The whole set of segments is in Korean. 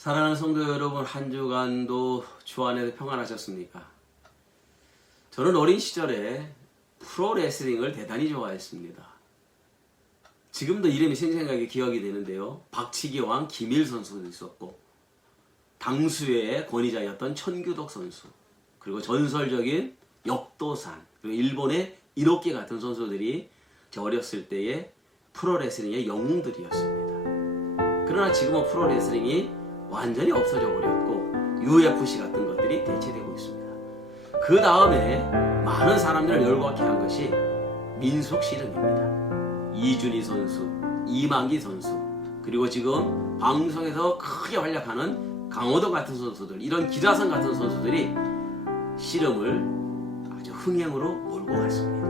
사랑하는 성도 여러분 한 주간도 주 안에서 평안하셨습니까? 저는 어린 시절에 프로레슬링을 대단히 좋아했습니다. 지금도 이름이 생생하게 기억이 되는데요. 박치기 왕 김일 선수도 있었고 당수의 권위자였던 천규덕 선수 그리고 전설적인 역도산 그리고 일본의 이로끼 같은 선수들이 제 어렸을 때의 프로레슬링의 영웅들이었습니다. 그러나 지금은 프로레슬링이 완전히 없어져 버렸고 UFC 같은 것들이 대체되고 있습니다. 그 다음에 많은 사람들을 열광케 한 것이 민속 씨름입니다. 이준희 선수, 이만기 선수, 그리고 지금 방송에서 크게 활약하는 강호동 같은 선수들, 이런 기자선 같은 선수들이 씨름을 아주 흥행으로 몰고 갔습니다.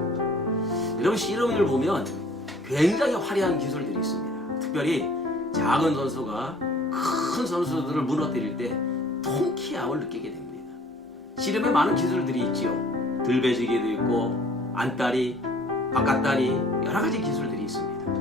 여러분 씨름을 보면 굉장히 화려한 기술들이 있습니다. 특별히 작은 선수가 큰 선수들을 무너뜨릴 때 통키함을 느끼게 됩니다. 씨름에 많은 기술들이 있지요. 들배지기도 있고 안다리, 바깥다리 여러 가지 기술들이 있습니다.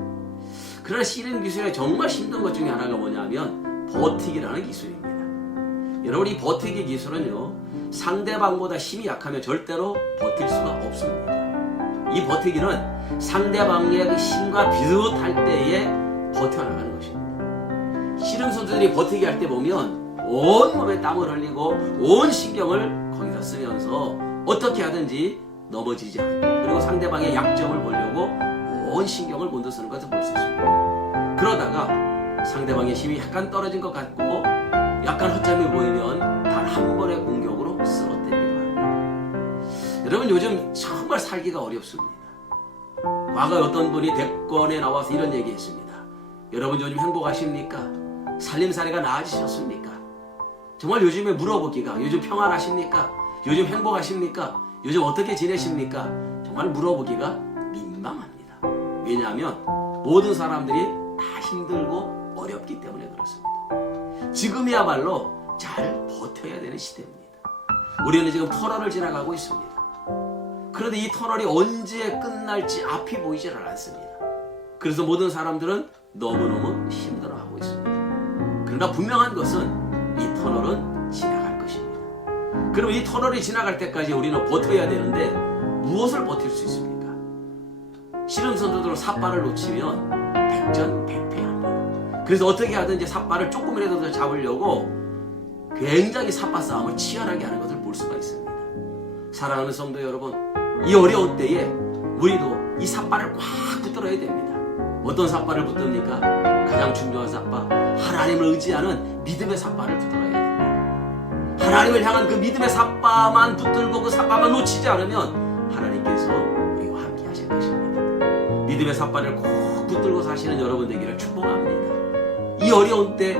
그러나 씨름 기술에 정말 힘든 것 중에 하나가 뭐냐면 버티기라는 기술입니다. 여러분 이 버티기 기술은요 상대방보다 힘이 약하면 절대로 버틸 수가 없습니다. 이 버티기는 상대방의 그 힘과 비슷할 때에 버텨나가는 것입니다. 씨름 선수들이 버티기 할 때 보면 온 몸에 땀을 흘리고 온 신경을 거기다 쓰면서 어떻게 하든지 넘어지지 않고 그리고 상대방의 약점을 보려고 온 신경을 곤두 쓰는 것을 볼 수 있습니다. 그러다가 상대방의 힘이 약간 떨어진 것 같고 약간 허점이 보이면 단 한 번의 공격으로 쓰러뜨리기도 합니다. 여러분 요즘 정말 살기가 어렵습니다. 과거에 어떤 분이 대권에 나와서 이런 얘기 했습니다. 여러분 요즘 행복하십니까? 살림살이가 나아지셨습니까? 정말 요즘에 물어보기가 요즘 평안하십니까? 요즘 행복하십니까? 요즘 어떻게 지내십니까? 정말 물어보기가 민망합니다. 왜냐하면 모든 사람들이 다 힘들고 어렵기 때문에 그렇습니다. 지금이야말로 잘 버텨야 되는 시대입니다. 우리는 지금 터널을 지나가고 있습니다. 그런데 이 터널이 언제 끝날지 앞이 보이질 않습니다. 그래서 모든 사람들은 너무너무 힘들어하고 있습니다. 그러나 분명한 것은 이 터널은 지나갈 것입니다. 그럼 이 터널이 지나갈 때까지 우리는 버텨야 되는데 무엇을 버틸 수 있습니까? 씨름 선수들은 삿발을 놓치면 백전백패합니다. 그래서 어떻게 하든지 삿발을 조금이라도 더 잡으려고 굉장히 삿발 싸움을 치열하게 하는 것을 볼 수가 있습니다. 사랑하는 성도 여러분, 이 어려운 때에 우리도 이 삿발을 꽉 붙들어야 됩니다. 어떤 삿발을 붙듭니까? 가장 중요한 삿발, 하나님을 의지하는 믿음의 삿발을 붙들어야 됩니다. 하나님을 향한 그 믿음의 삿바만 붙들고 그 삿바만 놓치지 않으면 하나님께서 우리와 함께 하실 것입니다. 믿음의 삿발을 꼭 붙들고 사시는 여러분 되기를 축복합니다. 이 어려운 때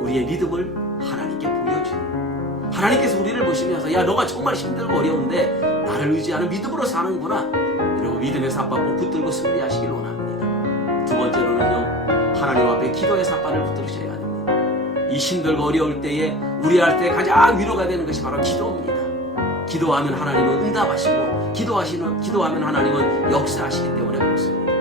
우리의 믿음을 하나님께 보여주는 하나님께서 우리를 보시면서 야 너가 정말 힘들고 어려운데 나를 의지하는 믿음으로 사는구나 여러분 믿음의 삿발 꼭 붙들고 승리하시길 원합니다. 두 번째로는요 하나님 앞에 기도의 삿발을 붙들으셔야 됩니다. 이 힘들고 어려울 때에 우리한테 가장 위로가 되는 것이 바로 기도입니다. 기도하면 하나님은 응답하시고 기도하시는 기도하면 하나님은 역사하시기 때문에 그렇습니다.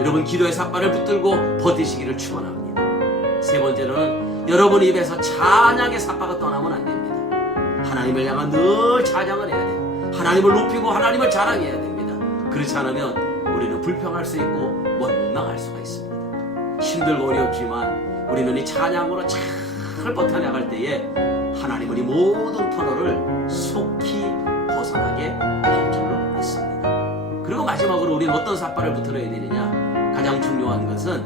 여러분 기도의 삿발을 붙들고 버티시기를 축원합니다. 세 번째로는 여러분 입에서 찬양의 삿바가 떠나면 안 됩니다. 하나님을 향한 늘 찬양을 해야 돼요. 하나님을 높이고 하나님을 자랑해야 됩니다. 그렇지 않으면 우리는 불평할 수 있고 원망할 수가 있습니다. 힘들고 어렵지만 우리는 이 찬양으로 잘 버텨나갈 때에 하나님은 이 모든 터널을 속히 벗어나게 할 줄로 믿습니다. 그리고 마지막으로 우리는 어떤 삿발을 붙들어야 되느냐? 가장 중요한 것은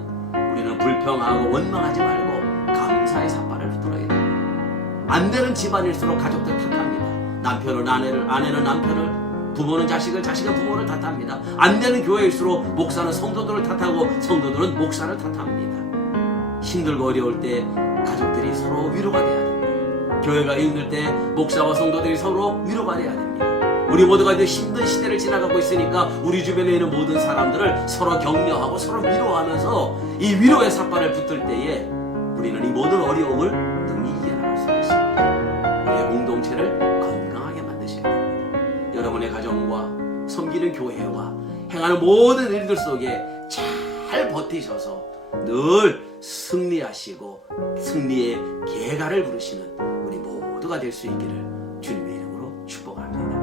우리는 불평하고 원망하지 말고 감사의 삿발을 붙들어야 됩니다. 안 되는 집안일수록 가족들 탓합니다. 남편은 아내를, 아내는 남편을, 부모는 자식을, 자식은 부모를 탓합니다. 안 되는 교회일수록 목사는 성도들을 탓하고 성도들은 목사를 탓합니다. 힘들고 어려울 때 가족들이 서로 위로가 돼야 됩니다. 교회가 힘들 때 목사와 성도들이 서로 위로가 돼야 됩니다. 우리 모두가 이제 힘든 시대를 지나가고 있으니까 우리 주변에 있는 모든 사람들을 서로 격려하고 서로 위로하면서 이 위로의 삿발을 붙들 때에 우리는 이 모든 어려움을 능히 가정과 섬기는 교회와 행하는 모든 일들 속에 잘 버티셔서 늘 승리하시고 승리의 계가를 부르시는 우리 모두가 될 수 있기를 주님의 이름으로 축복합니다.